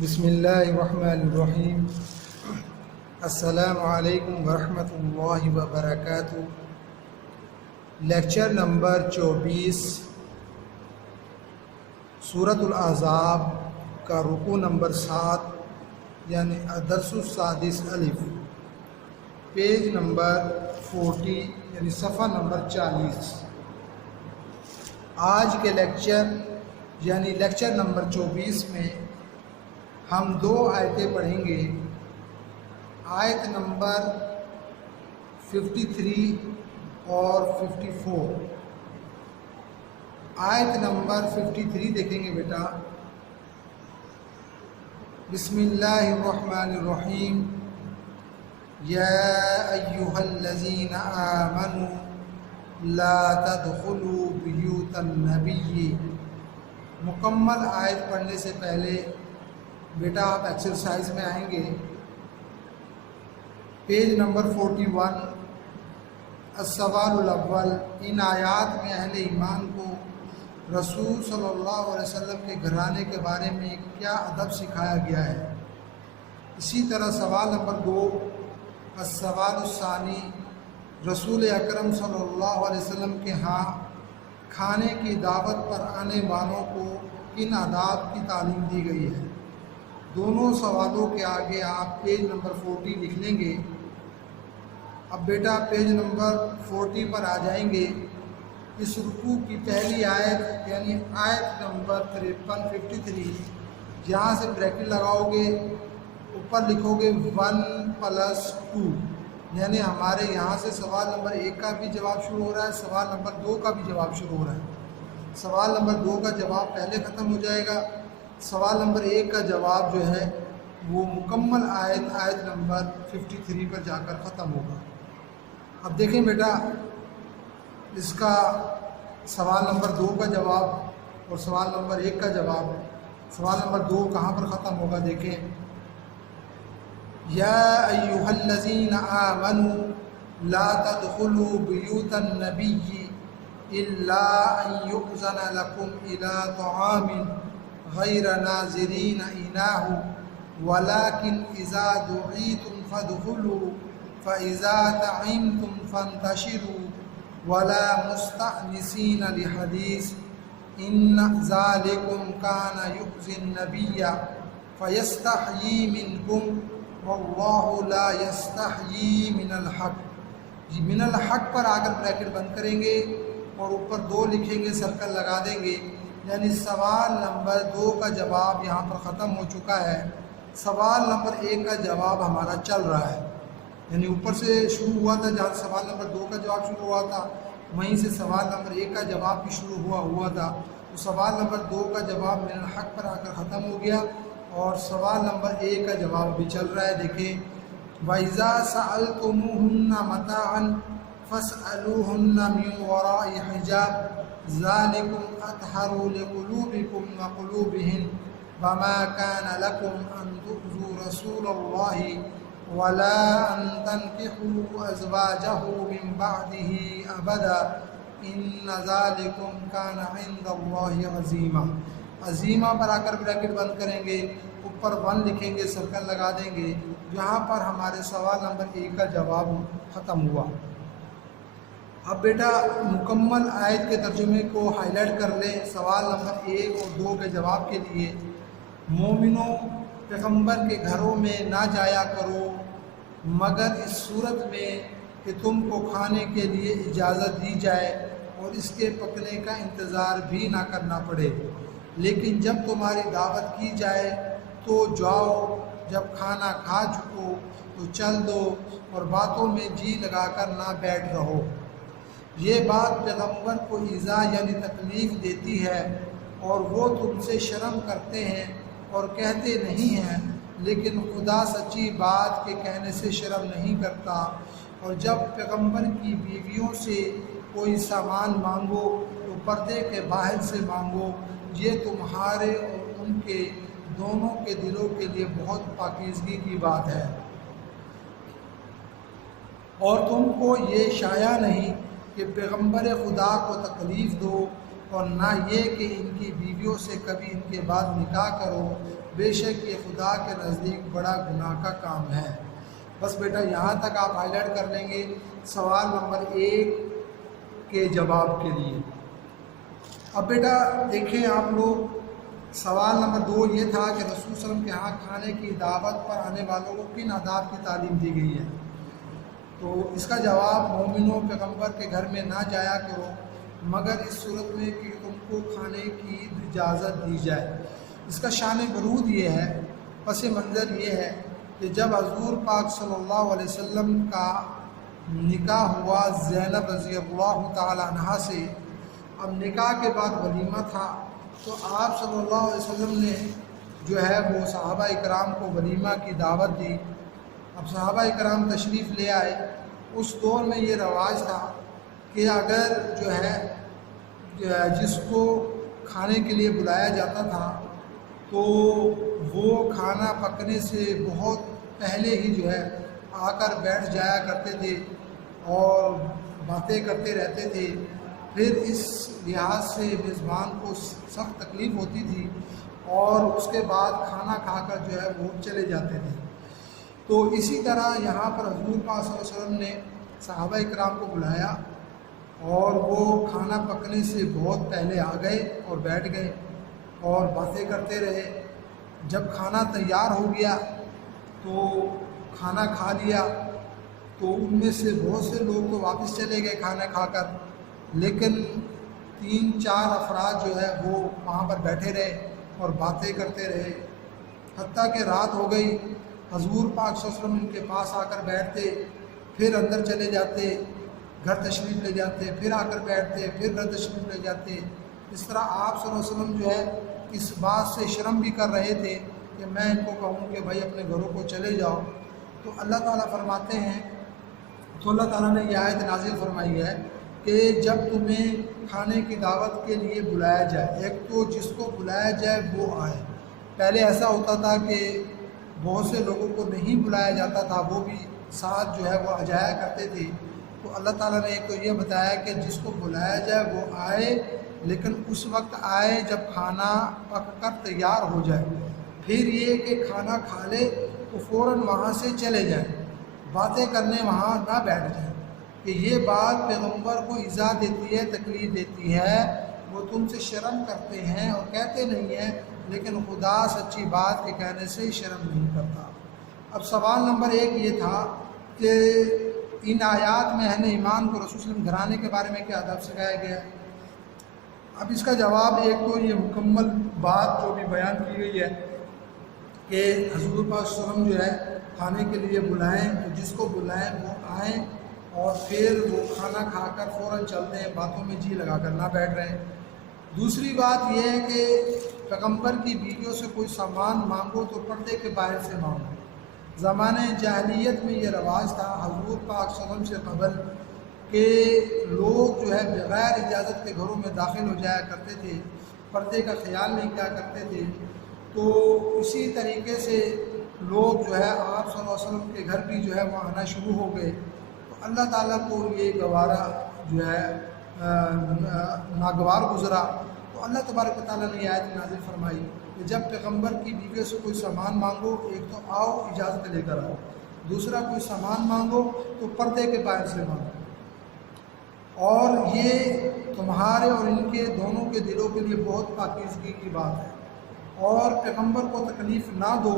بسم اللہ الرحمن الرحیم۔ السلام علیکم ورحمۃ اللہ وبرکاتہ۔ لیکچر نمبر 24، سورۃ الاحزاب کا رکوع نمبر 7 یعنی الدرس السادس الف، پیج نمبر 40 یعنی صفحہ نمبر 40۔ آج کے لیکچر یعنی لیکچر نمبر 24 میں ہم 2 آیتیں پڑھیں گے۔ آیت نمبر 53 اور 54۔ آیت نمبر 53 دیکھیں گے بیٹا۔ بسم اللہ الرحمن الرحیم۔ یا ایہا الذین آمنوا لا تدخلوا بیوت النبی۔ مکمل آیت پڑھنے سے پہلے بیٹا آپ ایکسرسائز میں آئیں گے، پیج نمبر 41۔ السوال الاول، ان آیات میں اہل ایمان کو رسول صلی اللہ علیہ وسلم کے گھرانے کے بارے میں کیا ادب سکھایا گیا ہے؟ اسی طرح سوال نمبر 2، السوال الثانی، رسول اکرم صلی اللہ علیہ وسلم کے ہاں کھانے کی دعوت پر آنے والوں کو کن آداب کی تعلیم دی گئی ہے؟ دونوں سوالوں کے آگے آپ پیج نمبر 40 لکھ لیں گے۔ اب بیٹا پیج نمبر 40 پر آ جائیں گے۔ اس رکوع کی پہلی آیت یعنی آیت نمبر 53 جہاں سے بریکٹ لگاؤ گے، اوپر لکھو گے 1+2، یعنی ہمارے یہاں سے سوال نمبر 1 کا بھی جواب شروع ہو رہا ہے، سوال نمبر 2 کا بھی جواب شروع ہو رہا ہے۔ سوال نمبر 2 کا جواب پہلے ختم ہو جائے گا، سوال نمبر 1 کا جواب جو ہے وہ مکمل آیت نمبر 53 پر جا کر ختم ہوگا۔ اب دیکھیں بیٹا، اس کا سوال نمبر 2 کا جواب اور سوال نمبر 1 کا جواب، سوال نمبر 2 کہاں پر ختم ہوگا دیکھیں۔ یا ایہا الذین آمنوا لا تدخلوا بیوت النبی الا ان یؤذن لکم الی طعام غیر ناظرین اناہ ولکن اذا دعیتم فادخلوا فاذا طعمتم فانتشروا ولا مستأنسین لحدیث ان ذلکم کان یؤذی النبی فیستحیی منکم واللہ لا یستحیی من الحق۔ جی من الحق پر آ کر بریکٹ بند کریں گے اور اوپر 2 لکھیں گے، سرکل لگا دیں گے، یعنی سوال نمبر 2 کا جواب یہاں پر ختم ہو چکا ہے، سوال نمبر 1 کا جواب ہمارا چل رہا ہے، یعنی اوپر سے شروع ہوا تھا جہاں سوال نمبر 2 کا جواب شروع ہوا تھا، وہیں سے سوال نمبر 1 کا جواب بھی شروع ہوا تھا، تو سوال نمبر 2 کا جواب من الحق پر آ کر ختم ہو گیا اور سوال نمبر 1 کا جواب بھی چل رہا ہے۔ دیکھیں، وَإِذَا سَأَلْتُمُوهُنَّ مَتَاعًا فَاسْأَلُوهُنَّ مِنْ وَرَاءِ حِجَابٍ ذَلِكُمْ أَطْهَرُ لِقُلُوبِكُمْ وَقُلُوبِهِمْ وَمَا كَانَ لَكُمْ أَن تُؤْذُوا رَسُولَ اللَّهِ وَلَا أَن تَنكِحُوا أَزْوَاجَهُ مِن بَعْدِهِ أَبَدًا إِنَّ ذَلِكُمْ كَانَ عِندَ اللَّهِ عَظِيمًا۔ عظیمہ پر آ کر بریکٹ بند کریں گے، اوپر 1 لکھیں گے، سرکل لگا دیں گے، جہاں پر ہمارے سوال نمبر 1 کا جواب ختم ہوا۔ اب بیٹا مکمل آیت کے ترجمے کو ہائی لائٹ کر لیں۔ سوال نمبر 1 اور 2 کے جواب کے لیے، مومنوں پیغمبر کے گھروں میں نہ جایا کرو مگر اس صورت میں کہ تم کو کھانے کے لیے اجازت دی جائے اور اس کے پکنے کا انتظار بھی نہ کرنا پڑے، لیکن جب تمہاری دعوت کی جائے تو جاؤ، جب کھانا کھا چکو تو چل دو اور باتوں میں جی لگا کر نہ بیٹھ رہو۔ یہ بات پیغمبر کو ایذا یعنی تکلیف دیتی ہے اور وہ تم سے شرم کرتے ہیں اور کہتے نہیں ہیں، لیکن خدا سچی بات کے کہنے سے شرم نہیں کرتا، اور جب پیغمبر کی بیویوں سے کوئی سامان مانگو تو پردے کے باہر سے مانگو، یہ تمہارے اور ان کے دونوں کے دلوں کے لیے بہت پاکیزگی کی بات ہے، اور تم کو یہ شایع نہیں کہ پیغمبر خدا کو تکلیف دو، اور نہ یہ کہ ان کی بیویوں سے کبھی ان کے بعد نکاح کرو، بے شک یہ خدا کے نزدیک بڑا گناہ کا کام ہے۔ بس بیٹا یہاں تک آپ ہائی لائٹ کر لیں گے سوال نمبر 1 کے جواب کے لیے۔ اب بیٹا دیکھیں آپ لوگ، سوال نمبر 2 یہ تھا کہ رسول صلی اللہ علیہ وسلم کے ہاں کھانے کی دعوت پر آنے والوں کو کن آداب کی تعلیم دی گئی ہے؟ تو اس کا جواب مومنوں پیغمبر کے گھر میں نہ جایا کرو مگر اس صورت میں کہ تم کو کھانے کی اجازت دی جائے۔ اس کا شان برود یہ ہے، پس منظر یہ ہے کہ جب حضور پاک صلی اللہ علیہ وسلم کا نکاح ہوا زینب رضی اللہ تعالی عنہا سے، اب نکاح کے بعد ولیمہ تھا، تو آپ صلی اللہ علیہ وسلم نے جو ہے وہ صحابہ اکرام کو ولیمہ کی دعوت دی۔ اب صحابہ اکرام تشریف لے آئے۔ اس دور میں یہ رواج تھا کہ اگر جو ہے جس کو کھانے کے لیے بلایا جاتا تھا تو وہ کھانا پکنے سے بہت پہلے ہی جو ہے آ کر بیٹھ جایا کرتے تھے اور باتیں کرتے رہتے تھے۔ پھر اس لحاظ سے میزبان کو سخت تکلیف ہوتی تھی اور اس کے بعد کھانا کھا کر جو ہے وہ چلے جاتے تھے۔ تو اسی طرح یہاں پر حضور پاک صلی اللہ علیہ وسلم نے صحابہ اکرام کو بلایا اور وہ کھانا پکنے سے بہت پہلے آ گئے اور بیٹھ گئے اور باتیں کرتے رہے۔ جب کھانا تیار ہو گیا تو کھانا کھا لیا تو ان میں سے بہت سے لوگ تو واپس چلے گئے کھانا کھا کر، لیکن 3-4 افراد جو ہے وہ وہاں پر بیٹھے رہے اور باتیں کرتے رہے، حتیٰ کہ رات ہو گئی۔ حضور پاک صلی اللہ علیہ وسلم ان کے پاس آ کر بیٹھتے، پھر اندر چلے جاتے، گھر تشریف لے جاتے، پھر آ کر بیٹھتے، پھر گھر تشریف لے جاتے۔ اس طرح آپ صلی اللہ علیہ وسلم جو ہے اس بات سے شرم بھی کر رہے تھے کہ میں ان کو کہوں کہ بھائی اپنے گھروں کو چلے جاؤ۔ تو اللہ تعالیٰ فرماتے ہیں، تو اللہ تعالیٰ نے یہ آیت نازل فرمائی ہے کہ جب تمہیں کھانے کی دعوت کے لیے بلایا جائے، ایک تو جس کو بلایا جائے وہ آئے۔ پہلے ایسا ہوتا تھا کہ بہت سے لوگوں کو نہیں بلایا جاتا تھا، وہ بھی ساتھ جو ہے وہ آ جایا کرتے تھے۔ تو اللہ تعالیٰ نے ایک تو یہ بتایا کہ جس کو بلایا جائے وہ آئے، لیکن اس وقت آئے جب کھانا پک کر تیار ہو جائے۔ پھر یہ کہ کھانا کھا لے تو فوراً وہاں سے چلے جائیں، باتیں کرنے وہاں نہ بیٹھ جائیں، کہ یہ بات پیغمبر کو ایذا دیتی ہے، تکلیف دیتی ہے۔ وہ تم سے شرم کرتے ہیں اور کہتے نہیں ہیں، لیکن خدا سچی بات کے کہنے سے ہی شرم نہیں کرتا۔ اب سوال نمبر 1 یہ تھا کہ ان آیات میں اہل ایمان کو رسول صلی اللہ علیہ وسلم گھرانے کے بارے میں کیا ادب سکھایا گیا ہے؟ اب اس کا جواب ایک تو یہ مکمل بات جو بھی بیان کی گئی ہے کہ حضور پاک صلی اللہ علیہ وسلم جو ہے کھانے کے لیے بلائیں تو جس کو بلائیں وہ آئیں، اور پھر وہ کھانا کھا کر فوراً چلتے ہیں، باتوں میں جی لگا کر نہ بیٹھ رہے ہیں۔ دوسری بات یہ ہے کہ پیغمبر کی بیویوں سے کوئی سامان مانگو تو پردے کے باہر سے مانگو۔ زمانہ جاہلیت میں یہ رواج تھا حضور پاک صلی اللہ علیہ وسلم سے قبل کہ لوگ جو ہے بغیر اجازت کے گھروں میں داخل ہو جایا کرتے تھے، پردے کا خیال نہیں کیا کرتے تھے۔ تو اسی طریقے سے لوگ جو ہے آپ صلی اللہ علیہ وسلم کے گھر بھی جو ہے وہ آنا شروع ہو گئے۔ تو اللہ تعالیٰ کو یہ گوارا جو ہے ناگوار گزرا، تو اللہ تبارک و تعالیٰ نے یہ آیت نازل فرمائی کہ جب پیغمبر کی بیویوں سے کوئی سامان مانگو، ایک تو آؤ اجازت لے کر آؤ، دوسرا کوئی سامان مانگو تو پردے کے باہر سے مانگو، اور یہ تمہارے اور ان کے دونوں کے دلوں کے لیے بہت پاکیزگی کی بات ہے، اور پیغمبر کو تکلیف نہ دو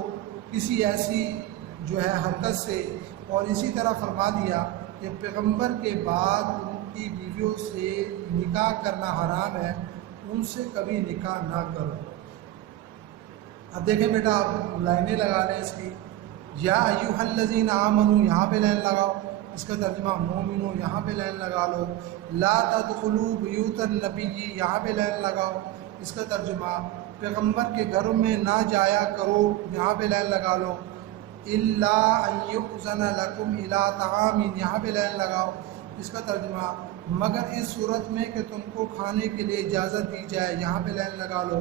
کسی ایسی جو ہے حرکت سے۔ اور اسی طرح فرما دیا کہ پیغمبر کے بعد ان کی بیویوں سے نکاح کرنا حرام ہے، ان سے کبھی نکاح نہ کرو۔ اب دیکھیں بیٹا، آپ لائنیں لگا لیں اس کی، یا ایھا الذین آمنوا یہاں پہ لائن لگاؤ، اس کا ترجمہ مومنو یہاں پہ لائن لگا لو، لا تدخلوا بیوت النبی یہاں پہ لائن لگاؤ، اس کا ترجمہ پیغمبر کے گھروں میں نہ جایا کرو یہاں پہ لائن لگا لو، الا ان یؤذن لکم الی طعام یہاں پہ لائن لگاؤ، اس کا ترجمہ مگر اس صورت میں کہ تم کو کھانے کے لیے اجازت دی جائے یہاں پہ لائن لگا لو،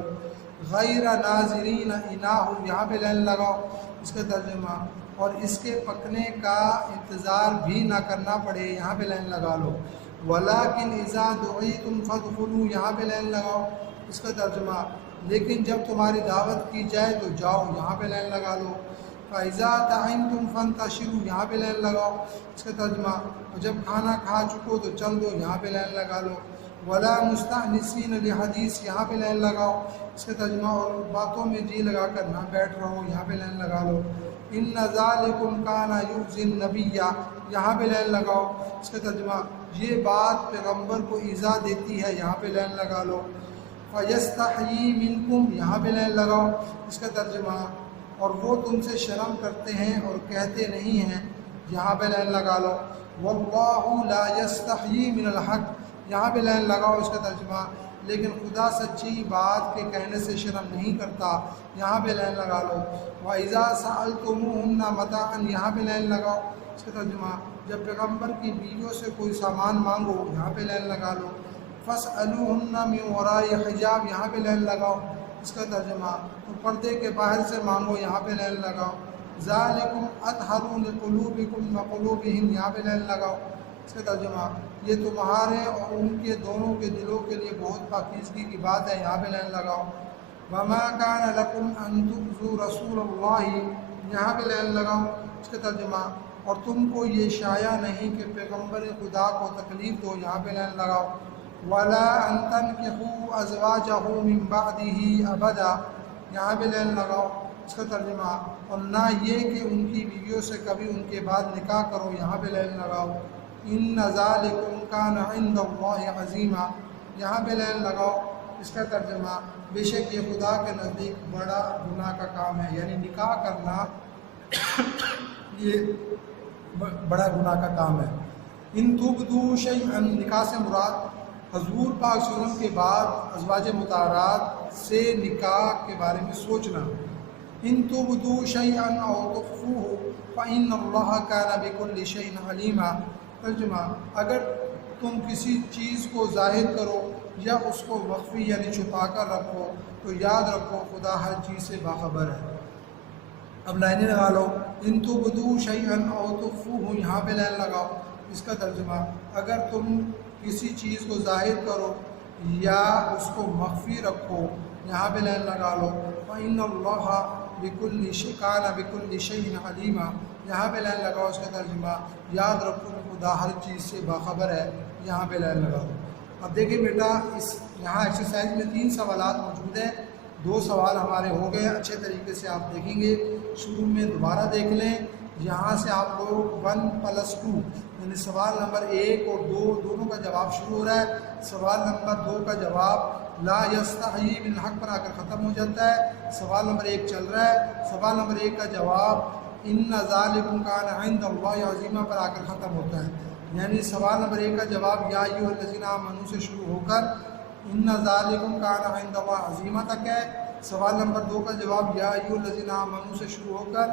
غیر ناظرین اناہ یہاں پہ لائن لگاؤ، اس کا ترجمہ اور اس کے پکنے کا انتظار بھی نہ کرنا پڑے یہاں پہ لائن لگا لو، ولیکن اذا دعیتم فادخلوا یہاں پہ لائن لگاؤ، اس کا ترجمہ لیکن جب تمہاری دعوت کی جائے تو جاؤ یہاں پہ لائن لگا لو۔ فَإِذَا طَعِمْتُمْ فَانْتَشِرُوا یہاں پہ لائن لگاؤ، اس کا ترجمہ، اور جب کھانا کھا چکو تو چل دو یہاں پہ لائن لگا لو۔ وَلَا مُسْتَأْنِسِينَ لِحَدِيثٍ یہاں پہ لائن لگاؤ، اس کا ترجمہ، اور باتوں میں جی لگا کر نہ بیٹھ رہو یہاں پہ لائن لگا لو۔ إِنَّ ذَلِكُمْ كَانَ يُؤْذِي النَّبِيَّ یہاں پہ لائن لگاؤ، اس کا ترجمہ، یہ بات پیغمبر کو ایذا دیتی ہے یہاں پہ لائن لگا لو۔ فَيَسْتَحْيِي مِنْكُمْ یہاں پہ لائن لگاؤ، اس کا ترجمہ، اور وہ تم سے شرم کرتے ہیں اور کہتے نہیں ہیں یہاں پہ لائن لگا لو۔ وَاللَّهُ لَا يَسْتَحْيِي مِنَ الْحَقِّ یہاں پہ لائن لگاؤ، اس کا ترجمہ، لیکن خدا سچی بات کے کہنے سے شرم نہیں کرتا یہاں پہ لائن لگا لو۔ وَإِذَا سَأَلْتُمُوهُنَّ مَتَاعًا یہاں پہ لائن لگاؤ، اس کا ترجمہ، جب پیغمبر کی بیویوں سے کوئی سامان مانگو یہاں پہ لائن لگا لو۔ فَاسْأَلُوهُنَّ مِنْ وَرَاءِ حِجَابٍ یہاں پہ لائن لگاؤ، اس کا ترجمہ، تو پردے کے باہر سے مانگو یہاں پہ لائن لگاؤ۔ ذَلِكُمْ أَطْهَرُ لِقُلُوبِكُمْ وَقُلُوبِهِمْ یہاں پہ لائن لگاؤ، اس کا ترجمہ، یہ تمہارے اور ان کے دونوں کے دلوں کے لیے بہت پاکیزگی کی بات ہے یہاں پہ لائن لگاؤ۔ وَمَا كَانَ لَكُمْ أَن تُؤْذُوا رَسُولَ اللَّهِ یہاں پہ لائن لگاؤ، اس کا ترجمہ، اور تم کو یہ شایع نہیں کہ پیغمبر خدا کو تکلیف دو یہاں پہ لائن لگاؤ۔ وَلَا أَن تَنكِحُوا أَزْوَاجَهُ مِن بَعْدِهِ أَبَدًا یہاں پہ لائن لگاؤ، اس کا ترجمہ، اور نہ یہ کہ ان کی بیویوں سے کبھی ان کے بعد نکاح کرو یہاں پہ لائن لگاؤ۔ إِنَّ ذَلِكُمْ كَانَ عِندَ اللَّهِ عَظِيمًا یہاں پہ لائن لگاؤ، اس کا ترجمہ، بے شک یہ خدا کے نزدیک بڑا گناہ کا کام ہے، یعنی نکاح کرنا یہ بڑا گناہ کا کام ہے۔ ان تبدوا شیئا نکاح سے مراد حضور پاک صلی اللہ علیہ وسلم کے بعد ازواج مطہرات سے نکاح کے بارے میں سوچنا۔ ان تبدوا شیئا او تخفوه فإن اللہ کان بکل شیء علیما ترجمہ، اگر تم کسی چیز کو ظاہر کرو یا اس کو مخفی یعنی چھپا کر رکھو تو یاد رکھو خدا ہر چیز سے باخبر ہے۔ اب لائنیں لگا لو، ان تبدوا شیئا او تخفوه یہاں پہ لائن لگاؤ، اس کا ترجمہ، اگر تم کسی چیز کو ظاہر کرو یا اس کو مخفی رکھو یہاں پہ لائن لگا لو۔ فإن اللہ بکل شیء کان بکل شیء علیما یہاں پہ لائن لگاؤ، اس کا ترجمہ، یاد رکھو کہ خدا ہر چیز سے باخبر ہے یہاں پہ لائن لگاؤ۔ اب دیکھیں بیٹا، اس یہاں ایکسرسائز میں 3 سوالات موجود ہیں، 2 سوال ہمارے ہو گئے، اچھے طریقے سے آپ دیکھیں گے، شروع میں دوبارہ دیکھ لیں، یہاں سے آپ لوگ 1+2 یعنی سوال نمبر 1 اور 2 دونوں کا جواب شروع ہو رہا ہے، سوال نمبر 2 کا جواب لا یستحیی من الحق پر آ کر ختم ہو جاتا ہے، سوال نمبر 1 چل رہا ہے، سوال نمبر 1 کا جواب ان ذالکم کان عند اللہ عظیما پر آ کر ختم ہوتا ہے، یعنی سوال نمبر 1 کا جواب یا ایھا الذین آمنوا سے شروع ہو کر ان ذالکم کان عند اللہ عظیما تک ہے، سوال نمبر 2 کا جواب یا ایھا الذین آمنوا سے شروع ہو کر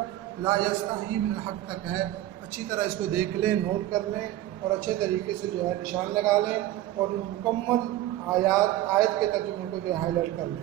لا یستحیی من الحق تک ہے۔ اچھی طرح اس کو دیکھ لیں، نوٹ کر لیں اور اچھے طریقے سے جو ہے نشان لگا لیں اور مکمل آیت کے ترجمے کو جو ہے ہائی لائٹ کر لیں۔